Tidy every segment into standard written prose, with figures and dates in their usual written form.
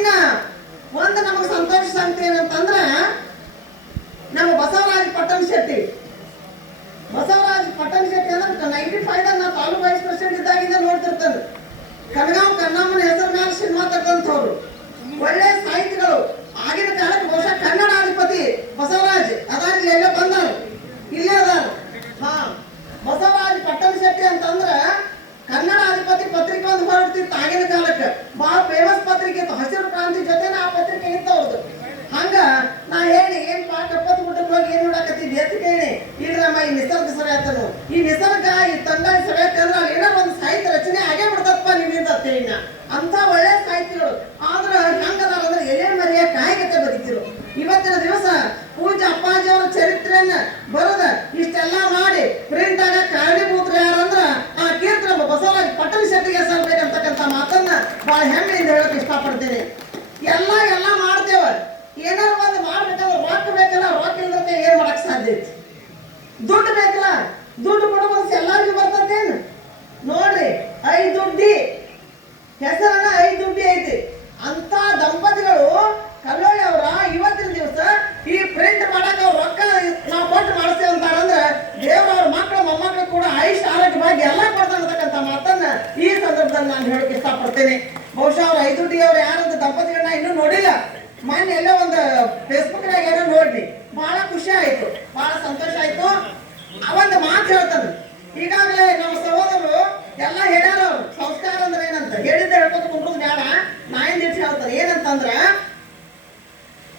ಇನ್ನ ಒಂದು ನಮಗೆ ಸಂತೋಷ ಸಂಗತಿ ಏನಂತಂದ್ರ ನಮ್ಮ ಬಸವರಾಜ್ ಪಟ್ಟಣ ಶೆಟ್ಟಿ ಅಂದ್ರೆ 95 ನಾ ತಾಲೂಕು ವೈಸ್ ಪ್ರೆಸಿಡೆಂಟ್ ಇದ್ದಾಗಿಂದ ನೋಡ್ತಿರ್ತಾನೆ. ಕನಗಾಂವ್ ಕನ್ನಮ್ಮನ ಹೆಸರು ಮೇಲೆ ಸಿನಿಮಾ ತೆಗೆದಂಥವ್ರು, ಒಳ್ಳೆ ಸಾಹಿತಿಗಳು. ಆಗಿನ ಕಾಲಕ್ಕೆ ಬಹುಶಃ ಕನ್ನಡಾಧಿಪತಿ ಬಸವರಾಜ್ ಅದಾಗಿ ಎಲ್ಲ ಬಂದರು, ಇಲ್ಲೇ ಅದಾರ. ಹಾ, ಬಸವರಾಜ್ ಪಟ್ಟಣ ಶೆಟ್ಟಿ ಅಂತಂದ್ರ ಕನ್ನಡಾಧಿಪತಿ ಪತ್ರಿಕೆ ಒಂದು ಹೊರಡ್ತಿತ್ತು ಆಗಿನ ಕಾಲಕ್ಕೆ. ಬಹಳ ಫೇಮಸ್ ಪತ್ರಿಕೆ ಇತ್ತು, ಹಸಿರು ಕ್ರಾಂತಿ ಜೊತೆನ ಆ ಪತ್ರಿಕೆ ಇತ್ತು ಅವ್ರದ್ದು. ಹಂಗ ನಾ ಹೇಳಿ ಏನ್ ಪಾ ಕಪ್ಪತ್ತು ಗುಡ್ಡಕ್ಕೆ ಹೋಗಿ ಏನ್ ನೋಡಕತ್ತಿದ್ವಿ ಅಂತ ಕೇಳಿ, ಇಲ್ರಮ್ಮ ಈ ನಿಸರ್ಗ ಸರಿ ಆತನು, ಈ ನಿಸರ್ಗ ಈ ತಂಗಾಳಿ ಸರಿ ಆಯ್ತಂದ್ರ ಅಲ್ಲಿ ಏನೋ ಒಂದು ಸಾಹಿತ್ಯ ರಚನೆ ಆಗೇ ಬಿಡ್ತಪ್ಪ ನಿಮ್ಮಿಂದ ತೇಳಿನ ಅಂತ ಒಳ್ಳೆ ಸಾಹಿತ್ಯಗಳು. ಆದ್ರ ಹಂಗದಾರ ಅಂದ್ರೆ ಎಲೆ ಮರಿಯ ಕಾಯಿಗತೆ ಬದುಕಿರು. ಇವತ್ತಿನ ದಿವಸ ಪೂಜೆ ಅಪ್ಪಾಜಿಯವರ ಚರಿತ್ರೆಯನ್ನ ಬರದ ಇಷ್ಟೆಲ್ಲ ಮಾಡಿ ಪ್ರಿಂಟ್ ಆಗ ಕಾರಣೀಭೂತರು ಯಾರಂದ್ರ ಆ ಕೀರ್ತನ ಬಸವರಾಜ್ ಪಟ್ಟಣ ಶೆಟ್ಟಿಗೆ ಸಲ್ಬೇಕಂತಕ್ಕಂಥ ಮಾತನ್ನ ಬಹಳ ಹೆಮ್ಮೆಯಿಂದ ಹೇಳಕ್ ಇಷ್ಟಪಡ್ತೇನೆ. ಎಲ್ಲ ಮಾಡ್ತೇವ, ಏನಾರು ಒಂದು ಮಾಡ್ಬೇಕಂದ್ರೆ ರೊಕ್ಕ ಬೇಕಲ್ಲ, ರೊಕ್ಕ ಇಲ್ಲದೆ ಏನ್ ಮಾಡಕ್ ಸಾಧ್ಯ ಐತಿ? ದುಡ್ಡು ಬೇಕಲ್ಲ, ದುಡ್ಡು ಕೊಡುವ ಎಲ್ಲರಿಗೂ ಬರ್ತದೇನು ನೋಡ್ರಿ. 5 ದುಡ್ಡಿ ಹೆಸರನ್ನ 5 ದುಡ್ಡಿ ಐತಿ ಅಂತ ದಂಪತಿಗಳು ಕಲ್ಲೋಳಿ ಅವರ ಇವತ್ತಿನ ದಿವಸ ಈ ಪ್ರಿಂಟ್ ಮಾಡಕ್ ಅವ್ರ ರೊಕ್ಕ ನಾವು ಕೊಟ್ಟು ಮಾಡಿಸ್ತೇವೆ ಅಂತಾರಂದ್ರೆ ದೇವರವ್ರ ಮಕ್ಕಳು ಮೊಮ್ಮಕ್ಕಳು ಕೂಡ ಆಯುಷ್ ಆರೋಗ್ಯ ಭಾಗ್ಯ ಎಲ್ಲ ಕೊಡ್ತಾನತಕ್ಕಂಥ ಮಾತನ್ನ ಈ ಸಂದರ್ಭದಲ್ಲಿ ನಾನು ಹೇಳಕ್ ಇಷ್ಟಪಡ್ತೇನೆ. ಬಹುಶಃ ಅವ್ರ 5 ದುಡ್ಡಿ ಅವ್ರು ಯಾರಂತ ದಂಪತಿಗಳನ್ನ ಇನ್ನೂ ನೋಡಿಲ್ಲ. ಮೊನ್ನೆ ಎಲ್ಲೋ ಒಂದು ಫೇಸ್ಬುಕ್ನಾಗ ಏನೋ ನೋಡಿ ಬಹಳ ಖುಷಿ ಆಯ್ತು, ಬಹಳ ಸಂತೋಷ ಆಯ್ತು. ಅವೊಂದು ಮಾತು ಹೇಳ್ತಾನೆ. ಈಗಾಗಲೇ ನಮ್ಮ ಸಹೋದರರು ಎಲ್ಲ ಹೇಳ್ಯಾರ, ಅವ್ರು ಸಂಸ್ಕಾರ ಅಂದ್ರೆ ಏನಂತ ಹೇಳಿದ್ದೆ ಹೇಳ್ಕೊತ ಕುಂಡ್ರದ್ ಬೇಡ, ನಾ ಏನ್ ಹೇಳ್ತಾರೆ ಏನಂತಂದ್ರ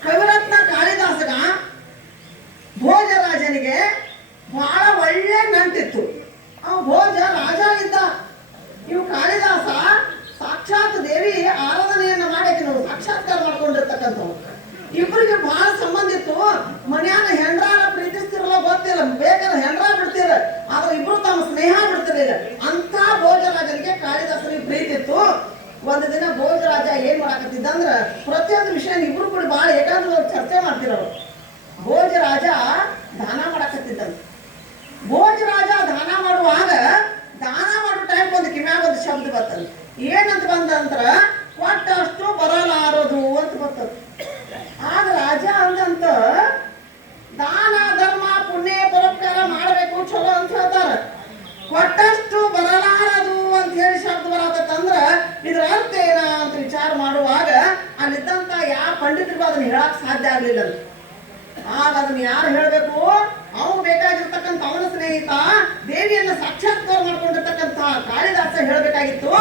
ಕವಿರತ್ನ ಕಾಳಿದಾಸಗ ಭೋಜರಾಜನಿಗೆ ಬಹಳ ಒಳ್ಳೆ ನಂಟಿತ್ತು. ಅವ ಭೋಜ ರಾಜ ಇದ್ದ, ಇವು ಕಾಳಿದಾಸ ಸಾಕ್ಷಾತ್ ದೇವಿ ಆರಾಧನೆಯನ್ನ ಮಾಡಕ್ಕೆ ನಾವು ಸಾಕ್ಷಾತ್ಕಾರ ಮಾಡ್ಕೊಂಡಿರ್ತಕ್ಕಂಥವು. ಇಬ್ಬರಿಗೆ ಬಹಳ ಸಂಬಂಧ ಇತ್ತು. ಮನ್ಯಾಗ ಹೆಂಡ್ರಾರ ಪ್ರೀತಿಸ್ತಿರಲ್ಲ ಗೊತ್ತಿಲ್ಲ, ಬೇಕಾದ್ರೆ ಹೆಂಡ್ರ ಬಿಡ್ತಿರ, ಆದ್ರೆ ಇಬ್ರು ತಮ್ಮ ಸ್ನೇಹ ಬಿಡ್ತಿರ್ಲಿಲ್ಲ. ಅಂತ ಭೋಜರಾಜನಿಗೆ ಕಾಳಿದಾಸನಿಗೆ ಪ್ರೀತಿ ಇತ್ತು. ಒಂದು ದಿನ ಭೋಜರಾಜ ಏನ್ ಮಾಡಾಕತ್ತಿದ್ದ ಅಂದ್ರ ಪ್ರತಿಯೊಂದು ವಿಷಯ ಇಬ್ರು ಕೂಡ ಬಹಳ ಏಕಾಂತವಾಗಿ ಚರ್ಚೆ ಮಾಡ್ತಿರೋರು. ಭೋಜರಾಜ ದಾನ ಮಾಡಾಕತ್ತಿದ್ದಂತ. ಭೋಜರಾಜ ದಾನ ಮಾಡುವಾಗ ದಾನ ಮಾಡೋ ಟೈಮ್ ಒಂದು ಕಿಮ್ಯಾಗ ಒಂದು ಶಬ್ದ ಬರ್ತದೆ. ಏನಂತ ಬಂದಂದ್ರ ಕೊಟ್ಟಷ್ಟು ಬರಲಾರದು ಅಂತ ಬರ್ತದೆ. ಆಗ ರಾಜ ಅಂದಂತ ದಾನ ಧರ್ಮ ಪುಣ್ಯ ಪರೋಪಕಾರ ಮಾಡಬೇಕು ಚಲೋ ಅಂತ ಹೇಳ್ತಾರ. ಕೊಟ್ಟಷ್ಟು ಬರಲಾರದು ಅಂತ ಹೇಳಿ ಶಬ್ದ ಬರತ್ತಂದ್ರ ಇದ್ರ ಅರ್ಥ ಏನ ಅಂತ ವಿಚಾರ ಮಾಡುವಾಗ ಅಲ್ಲಿದ್ದಂತ ಯಾವ ಪಂಡಿತರಿಗೂ ಅದನ್ನ ಹೇಳಕ್ ಸಾಧ್ಯ ಆಗ್ಲಿಲ್ಲ. ಆಗ ಅದನ್ನ ಯಾರು ಹೇಳ್ಬೇಕು? ಅವನು ಬೇಕಾಗಿರ್ತಕ್ಕಂಥ ಅವನ ಸ್ನೇಹಿತ ದೇವಿಯನ್ನ ಸಾಕ್ಷಾತ್ಕಾರ ಮಾಡ್ಕೊಂಡಿರ್ತಕ್ಕಂಥ ಕಾಳಿದಾಸ ಹೇಳ್ಬೇಕಾಗಿತ್ತು.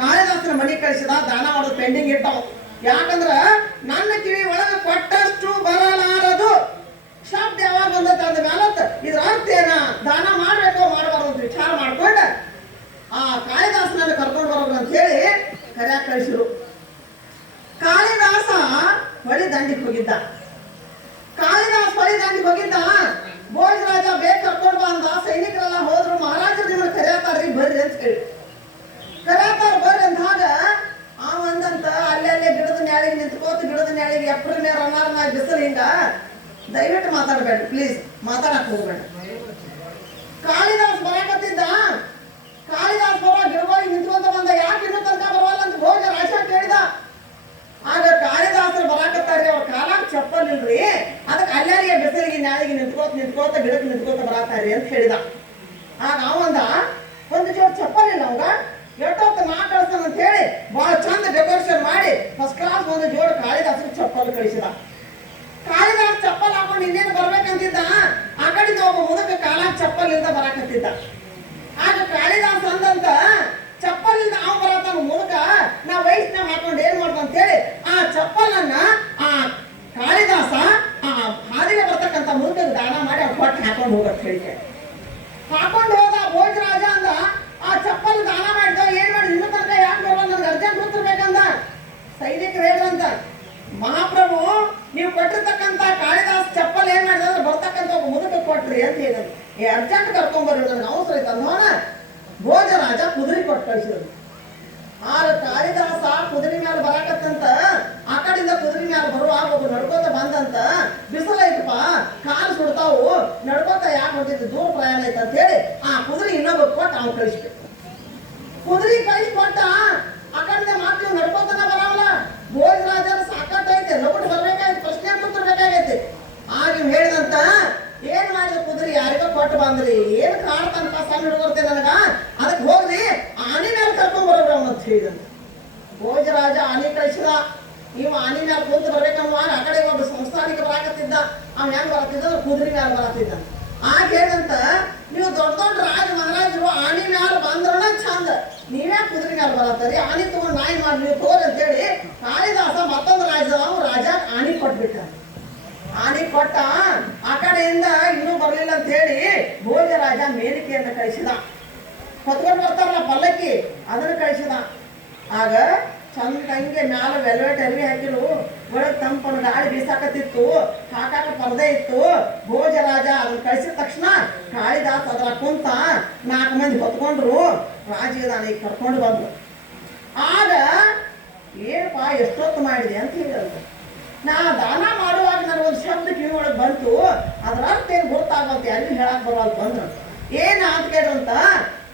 ಕಾಳಿದಾಸನ ಮನೆ ಕಳಿಸಿದ, ದಾನ ಮಾಡೋದು ಪೆಂಡಿಂಗ್ ಇರ್ತಾವ. ಯಾಕಂದ್ರ ನನ್ನ ಕಿವಿ ಒಳಗ ಕೊಟ್ಟಷ್ಟು ಬರಲಾರದು ಶಬ್ದ ಯಾವಾಗ ಬಂದತ್ತ ಅಂದ ಮ್ಯಾಲತ್ ಇದ್ರ ಅರ್ಥ ಏನ, ದಾನ ಮಾಡ್ಬೇಕೋ ಮಾಡಬಾರ್ದು ಅಂತ ವಿಚಾರ ಮಾಡ್ಕೊಂಡ ಆ ಕಾಳಿದಾಸನನ್ನ ಕರ್ಕೊಂಡು ಬರೋದು ಅಂತ ಹೇಳಿ ಕರ್ಯಾಕ್ ಕಳಿಸಿರು. ಕಾಳಿದಾಸ ಹೊಳಿ ದಂಡಿಗೆ ಹೋಗಿದ್ದ. ಭೋಜರಾಜ ಬೇಗ ಕರ್ಕೊಂಡು ಬಂದ. ಸೈನಿಕರೆಲ್ಲ ಹೋದ್ರು, ಮಹಾರಾಜರು ನಿಮ್ಮನ್ನ ಕರೆಯತಾರ್ರಿ ಬರ್ರಿ ಅಂತ ಹೇಳಿ ಕರೆಯತಾರ ಬರ್ರಿ ಅಂದಾಗ ಅವಂದಂತ ಅಲ್ಲೇ ಗಿಡದ ನ್ಯಾಳಿಗೆ ನಿಂತ್ಕೋತ ಗಿಡದ ನ್ಯಾಳಿಗೆ ಎಪ್ರಿಲ್ ಮೇ ರನ್ನಾರ ಬಿಸಿಲು ಹಿಂಗ ದಯವಿಟ್ಟು ಮಾತಾಡ್ಬೇಡ್ರಿ ಪ್ಲೀಸ್, ಮಾತಾಡಕ್ ಹೋಗ್ಬೇಡ. ಕಾಳಿದಾಸ್ ಬರಾಕತ್ತಿದ್ದ. ಕಾಳಿದಾಸ್ ಬರೋ ಗಿಡವಾಗಿ ನಿಂತ್ಕೊಂತ ಬಂದ. ಯಾಕೆ ಇನ್ನೂ ತನಕ ಬರವಲ್ಲ ಅಂತ ಭೋಜರಾಜ ಕೇಳಿದ. ಆಗ ಕಾಳಿದಾಸರು ಬರಾಕತ್ತಾರ್ರಿ, ಅವ್ರ ಕಾಲಾಗ ಚಪ್ಪಲ್ ಇಲ್ರಿ, ಅದಕ್ಕೆ ಅಲ್ಲಾರಿಗೆ ಬಿಸಿಲಿಗೆ ನ್ಯಾಳಿಗೆ ನಿಂತ್ಕೋತ ಗಿಡಕ್ಕೆ ನಿಂತ್ಕೋತ ಬರಾತಾರ್ರಿ ಅಂತ ಹೇಳಿದ. ಆಗ ಅವಂದ ಒಂದು ಜೋಡ್ ಚಪ್ಪಲ್ ಇಲ್ಲ ಅವಾಗ, ಎಷ್ಟೊತ್ತು ನಾ ಕಳಿಸ್ತಾನ ಅಂತ ಹೇಳಿ ಬಹಳ ಚಂದ ಡೆಕೋರೇಷನ್ ಮಾಡಿ ಫಸ್ಟ್ ಕ್ಲಾಸ್ ಒಂದು ಜೋಡ್ ಕಾಳಿದಾಸರು ಚಪ್ಪಲ್ ಕಳಿಸಿದ. ಕಾಳಿದಾಸ ಚಪ್ಪಲ್ ಹಾಕೊಂಡು ಇನ್ನೇನು ಬರ್ಬೇಕಂತಿದ್ದ. ಆ ಕಡೆಯಿಂದ ಒಬ್ಬ ಮುದಕ ಕಾಲಾಗ ಚಪ್ಪಲ್ ಇಲ್ದ ಬರಾಕತ್ತಿದ್ದ. ಆಗ ಕಾಳಿದಾಸ ಅಂದಂತ ಚಪ್ಪಲ್ ಇಲ್ದ ಅವ್ ಬರತಾನ ಮುದಕ, ನಾ ವಯಸ್ಸಿನ ಹಾಕೊಂಡು ಏನ್ ಮಾಡ್ದ ಅಂತ ಹೇಳಿ ಆ ಚಪ್ಪಲನ್ನ ಆ ಕಾಳಿದಾಸ ಆ ಹಾದಿಗೆ ಬರ್ತಕ್ಕಂಥ ಮುದಕ ದಾನ ಮಾಡಿ ಅವ್ರು ಕೊಟ್ಟು ಹಾಕೊಂಡು ಹೋಗತ್ ಹೇಳಿಕೆ ಹಾಕೊಂಡು ಹೋದ. ಭೋಜರಾಜ ಅಂದ ಆ ಚಪ್ಪಲ್ ದಾನ ಮಾಡಿದ, ಏನ್ ಮಾಡಿ ಇನ್ನು ತನಕ ಯಾಕೆ ಬರಲ್ಲ, ನನ್ಗೆ ಅರ್ಜೆಂಟ್ ಕೂತಿರ್ಬೇಕಂದ. ಸೈನಿಕರು ಹೇಳ್ರಂತ, ಮಹಾಪ್ರಭು ನೀವು ಕೊಟ್ಟಿರ್ತಕ್ಕಂಥ ಕಾಳಿದಾಸ್ ಚಪ್ಪಲ್ ಏನ್ ಮಾಡಿದ ಅಂದ್ರೆ ಬರ್ತಕ್ಕಂಥ ಒಬ್ಬ ಮುದಕ ಕೊಟ್ರಿ ಅಂತ ಹೇಳಿದ್ರು. ಅರ್ಜೆಂಟ್ ಕರ್ಕೊಂಡ್ಬರ್ರಿ, ನನ್ಗೆ ಅವಸರ ಐತೆ ಅಂದವನ ಭೋಜರಾಜ ಕುದುರೆ ಕೊಟ್ಟು ಕಳಿಸಿದ್ರು. ಆಗ ಕಾಳಿದಾಸ ಕುದುರೆ ಮ್ಯಾಲ ಬರಾಕತ್ತಂತ. ಆ ಕಡೆಯಿಂದ ಕುದುರೆ ಮ್ಯಾಲ ಬರುವಾಗ ಒಬ್ಬ ನಡ್ಕೋತ ಬಂದಂತ. ಬಿಸಿಲ ಐತಪ್ಪ, ಕಾಲು ಸುಡ್ತಾವು, ನಡ್ಕೋತ ಯಾಕೆ ಹೊಂಟಿದ್ದು, ದೂರ ಪ್ರಯಾಣ ಐತೆ ಅಂತ ಹೇಳಿ ಆ ಕುದುರೆ ಇನ್ನೊಬ್ಬ ಕೊಟ್ಟು ಅವ್ನು ಕಳಿಸ್ಬೇಕು. ಕುದುರೆ ಕಳಿಸ್ಕೊಟ್ಟ. ಆ ಕಡೆ ಮಾತು ನಡ್ಕೋತನ ಬರವಲ್ಲ. ಭೋಜರಾಜ ಕಳಿಸಿದ. ನೀವು ಆನಿ ಮ್ಯಾಲ ಕುಂತ ಬರ್ಬೇಕಮ್ಮ, ಆ ಕಡೆ ಒಬ್ಬ ಸಂಸ್ಥಾನಿಕ ಬರಾಕತ್ತಿದ್ದ, ಅವ್ ಹೆಂಗ್ ಬರತ್ತಿದ್ದ ಕುದುರೆ ಮ್ಯಾಲ ಬರತ್ತಿದ್ದ. ಆಗ ಏನಂತ, ನೀವು ದೊಡ್ಡ ದೊಡ್ಡ ರಾಜ ಮಹಾರಾಜರು ಆನಿ ಮ್ಯಾಲ ಬಂದ್ರನ ಚಂದ, ನೀವೇ ಕುದುರೆ ಮ್ಯಾಲ ಬರತ್ತರಿ, ಆನಿ ತಗೊಂಡ್ ನಾಯಿ ಮಾಡಿ ನೀವು ತೋರಿ ಅಂತೇಳಿ ಕಾಳಿದಾಸ ಮತ್ತೊಂದು ರಾಜ ಆನಿ ಕೊಟ್ಬಿಟ್ಟ. ಆನಿ ಕೊಟ್ಟ, ಆ ಕಡೆಯಿಂದ ಇನ್ನೂ ಬರ್ಲಿಲ್ಲ ಅಂತ ಹೇಳಿ ಭೋಜರಾಜ ಮೇಲಿಕೆಯನ್ನು ಕಳಿಸಿದ. ಹೊತ್ಕೊಂಡು ಬರ್ತಾರಲ್ಲ ಪಲ್ಲಕ್ಕಿ, ಅದನ್ನು ಕಳಿಸಿದ. ಆಗ ಚಂದಂಗೆ ಮ್ಯಾಲ ವೆಲ್ವೆಟ್ ಅರಿವಿ ಹಾಕಿರು, ಒಳಗೆ ತಂಪನ ಗಾಳಿ ಬೀಸಾಕತ್ತಿತ್ತು, ಹಾಕಾಕ ಪರದೆ ಇತ್ತು. ಭೋಜರಾಜ ಅದನ್ನ ಕಳಿಸಿದ ತಕ್ಷಣ ಕಾಳಿದಾಸ ಅದ್ರ ಕುಂತ 4 ಮಂದಿ ಹೊತ್ಕೊಂಡ್ರು, ರಾಜಧಾನಿಗೆ ಕರ್ಕೊಂಡು ಬಂದ್ರು. ಆಗ ಏನಪ್ಪಾ ಎಷ್ಟೊತ್ತು ಮಾಡಿದೆ ಅಂತ ಹೇಳಿದ್ರು. ನಾ ದಾನ ಮಾಡುವಾಗ ನನಗೊಂದು ಶಬ್ದ ಕಿವಿ ಒಳಗೆ ಬಂತು, ಅದ್ರ ಅರ್ಥ ಏನು ಗೊತ್ತಾಗತ್ತೆ, ಅಲ್ಲಿ ಹೇಳಕ್ ಬರೋಲ್ಲ ಬಂದ್ರು. ಏನ ಅಂತ ಕೇಳ್ರಂತ,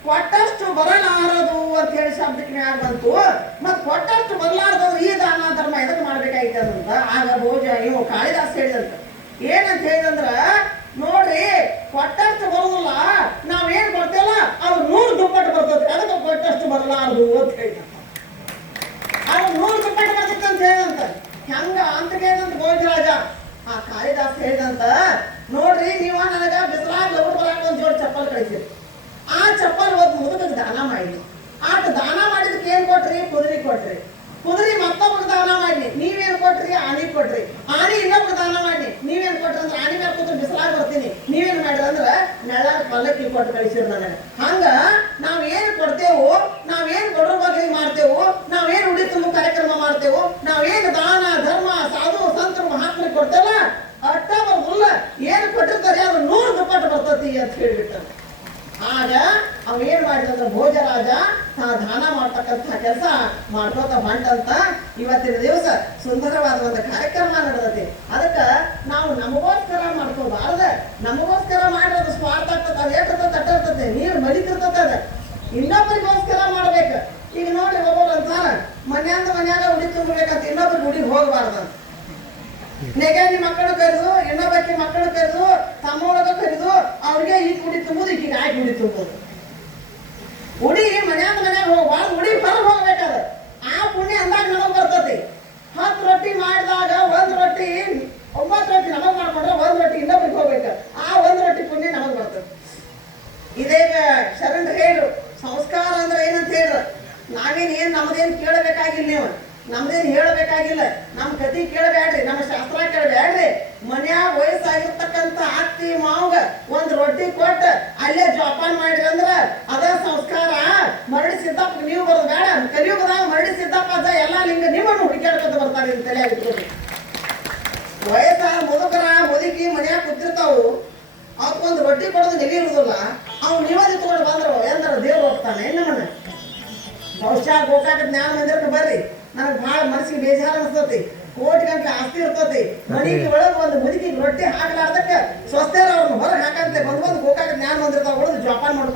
ಕೊಟ್ಟಷ್ಟು ಬರಲಾರದು ಅಂತ ಹೇಳಿ ಶಬ್ದಕ್ಕೆ ಮ್ಯಾಗ ಬಂತು. ಮತ್ ಕೊಟ್ಟಷ್ಟು ಬರಲಾರದು ಈ ದಾನ ಧರ್ಮ ಎದಕ್ಕೆ ಮಾಡ್ಬೇಕಾಗಿತ್ತು ಅಂತ. ಆಗ ಇವು ಕಾಳಿದಾಸ ಹೇಳಿದಂತ, ಏನಂತ ಹೇಳಿದಂದ್ರ, ನೋಡ್ರಿ ಕೊಟ್ಟಷ್ಟು ಬರುದಿಲ್ಲ, ನಾವೇನ್ ಕೊಡ್ತೇವಲ್ಲ ಅದು 100 ದುಪ್ಪಟ್ಟು ಬರ್ತದೆ, ಅದಕ್ಕೆ ಕೊಟ್ಟಷ್ಟು ಬರಲಾರದು ಅಂತ ಹೇಳಿದಂತ. ಅದು 100 ದುಪ್ಪಟ್ಟು ಬರ್ತೈತೆ ಅಂತ ಹೇಳಿದಂತ. ಹೆಂಗ ಅಂತ ಕೇಳಿದಂತ ಭೋಜರಾಜ. ಆ ಕಾಳಿದಾಸ ಹೇಳಿದಂತ, ನೋಡ್ರಿ ನೀವ ನನಗ ಬಿಸಿಲಾಗ ಲಗುಡ್ ಬರಾಕ ಒಂದ್ ಜೋಡಿ ಚಪ್ಪಲ್ ಕಳಿಸಿರಿ, ಆ ಚಪ್ಪಲ್ ಒಂದು ಮುದುಕಕ್ಕೆ ದಾನ ಮಾಡಿ, ಆಟ ದಾನ ಮಾಡಿದಕ್ಕೆ ಏನ್ ಕೊಟ್ರಿ, ಕುದುರೆ ಕೊಟ್ರಿ. ಕುದುರೆ ಮತ್ತೊಬ್ಬರು ದಾನ ಮಾಡಿ, ನೀವೇನ್ ಕೊಟ್ರಿ, ಆನಿ ಕೊಟ್ರಿ. ಆನಿ ಇನ್ನೊಬ್ರು ದಾನ ಮಾಡಿ, ನೀವೇನ್ ಕೊಟ್ರಿ ಅಂದ್ರೆ ಆನಿ ಮೇಲೆ ಕೂತು ಬಿಸಿಲಾಗ ಬರ್ತೀನಿ, ನೀವೇನ್ ಮಾಡ್ರಿ ಅಂದ್ರ ನೆಳ ಪಲ್ಲಕ್ಕಿ ಕೊಟ್ಟು ಕಳಿಸಿರ್ ನನಗೆ. ಹಂಗ ನಾವೇನ್ ಕೊಡ್ತೇವು, ನಾವೇನ್ ದೊಡ್ಡ ಬಗ್ಗೆ ಮಾಡ್ತೇವು, ನಾವೇನ್ ಉಡಿ ತುಂಬ ಕಾರ್ಯಕ್ರಮ ಮಾಡ್ತೇವು, ನಾವೇನ್ ದಾನ ಧರ್ಮ ಸಾಧು ಸಂತರು ಮಹಾತ್ಮರಿಗೆ ಕೊಡ್ತೇವಲ್ಲ ಅಟ್ಟ ಬರ್ಬಲ್ಲ, ಏನ್ ಕೊಟ್ಟಿರ್ತಾರೆ ಅದು 100 ದುಪ್ಪಟ್ಟು ಬರ್ತತಿ ಅಂತ ಹೇಳಿಬಿಟ್ಟ. ಆಗ ಅವ ಏನ್ ಮಾಡಿದಂದ್ರ ಭೋಜರಾಜ ದಾನ ಮಾಡ್ತಕ್ಕಂಥ ಕೆಲಸ ಮಾಡ್ಕೋತ ಹೊಂಟಂತ. ಇವತ್ತಿನ ದಿವಸ ಸುಂದರವಾದ ಒಂದು ಕಾರ್ಯಕ್ರಮ ನಡೆದತಿ. ಅದಕ್ಕ ನಾವು ನಮಗೋಸ್ಕರ ಮಾಡ್ಕೋಬಾರ್ದ, ನಮಗೋಸ್ಕರ ಮಾಡಿರೋದು ಸ್ವಾರ್ಥ ಆಗ್ತದೆ, ಅದು ಏರ್ತದ ತಟ್ಟ ಇರ್ತದೆ, ನೀರು ಮಲಿತಿರ್ತದ, ಅದ ಇನ್ನೊಬ್ಬರಿಗೋಸ್ಕರ ಮಾಡ್ಬೇಕು. ಈಗ ನೋಡಿ ಒಬ್ಬರು ಅಂತಾರ, ಮನ್ಯಾಗ ಉಡಿ ತುಂಬಬೇಕಂತ ಇನ್ನೊಬ್ರಿಗೆ ಉಡಿಗೆ ಹೋಗಬಾರ್ದು. ನೆಗಡಿ ಮಕ್ಕಳು ಕರೆದು, ಇನ್ನೊಬ್ಬಕ್ಕೆ ಮಕ್ಕಳು ಕರೆದು, ತಮ್ಮೊಳಗ ಕರೆದು ಅವ್ರಿಗೆ ಈ ಉಡಿ ತುಂಬುದು, ಈಗೀಗ ಆಯ್ಕೆ ಉಡಿ ತುಂಬುದು. ಉಡಿ ಮನ್ಯಾಗ ಹೋಗ್ಬಾರ್ದು, ಉಡಿ ಹೊರಗೆ ಹೋಗ್ಬೇಕಾದ. ಆ ಪುಣ್ಯ ಅಂದಾಗ ನಮಗ್ ಬರ್ತತಿ. 10 ರೊಟ್ಟಿ ಮಾಡಿದಾಗ 1 ರೊಟ್ಟಿ 9 ರೊಟ್ಟಿ ನಮಗ್ ಮಾಡ್ಕೊಂಡ್ರೆ 1 ರೊಟ್ಟಿ ಇನ್ನೊಬ್ರಿಗೆ ಹೋಗ್ಬೇಕು. ಆ 1 ರೊಟ್ಟಿ ಪುಣ್ಯ ನಮಗ್ ಬರ್ತದೆ. ಇದೇಗ ಶರಣರು ಹೇಳು ಸಂಸ್ಕಾರ ಅಂದ್ರೆ ಏನಂತ ಹೇಳ್ರ, ನಾವೇನ್ ನಮ್ದೇನ್ ಕೇಳಬೇಕಾಗಿಲ್ಲ, ನೀವು ನಮ್ದೇನ್ ಹೇಳಬೇಕಾಗಿಲ್ಲ, ನಮ್ ಕತಿ ಕೇಳಬೇಡ್ರಿ, ನಮ್ಮ ಶಾಸ್ತ್ರ ಕೇಳಬೇಡ್ರಿ. ಮನ್ಯಾಗ ವಯಸ್ಸಾಗಿರ್ತಕ್ಕಂಥ ಅತ್ತಿ ಮಾವಗ 1 ರೊಟ್ಟಿ ಕೊಟ್ಟ ಅಲ್ಲೇ ಜೋಪಾನ ಮಾಡ್ರಿ ಅಂದ್ರ ಅದ ಸಂಸ್ಕಾರ. ಮರಡಿ ಸಿದ್ದಪ್ಪ ನೀವು ಬರೋದು ಬೇಡ, ಕಲಿಯುಗದಾಗ ಮರಡಿ ಸಿದ್ದಪ್ಪ ಅದ ಎಲ್ಲಾ ಲಿಂಗ ನಿಮ್ಮನ್ನು ಹುಡುಕಾಡ್ಕೊತ ಬರ್ತಾರೆ ಅಂತ ತಲೆ ಆಗಿರ್ಬೋದು. ವಯಸ್ಸಾದ ಮುದುಕಿ ಮನ್ಯಾಗ ಕೂತಿರ್ತಾವು, ಅವಕ್ಕೊಂದು ರೊಟ್ಟಿ ಕೊಡೋದು ನೆಲೆ ಇರುದಿಲ್ಲ, ಅವ್ ನೀವದಿ ತಗೊಂಡು ಬಂದ್ರು ಎಂದ್ರ ದೇವ್ರು ಹೋಗ್ತಾನೆ ನಮ್ಮನ್ನ. ಬಹುಶಃ ಗೋಕಾಕ ಜ್ಞಾನ ಮಂದಿರಕ್ಕೆ ಬರ್ರಿ, ನನಗೆ ಭಾಳ ಮನಸ್ಸಿಗೆ ಬೇಜಾರು ಅನಿಸ್ತತಿ. ಕೋಟಿ ಗಂಟೆ ಆಸ್ತಿ ಇರ್ತತಿ, ಮನೆಗೆ ಒಳಗೆ ಒಂದು ಮುದುಕಿಗೆ ರೊಟ್ಟಿ ಹಾಕಲಾರ್ದಕ್ಕೆ ಸ್ವಸ್ಥರ ಅವ್ರನ್ನ ಹೊರಗೆ ಹಾಕಂತೆ ಬಂದು ಗೋಕಾಕ ಜ್ಞಾನ ಮಂದಿರದಾಗ ಉಳಿದು ಜೋಪಾನ ಮಾಡ್ಕೊಂಡು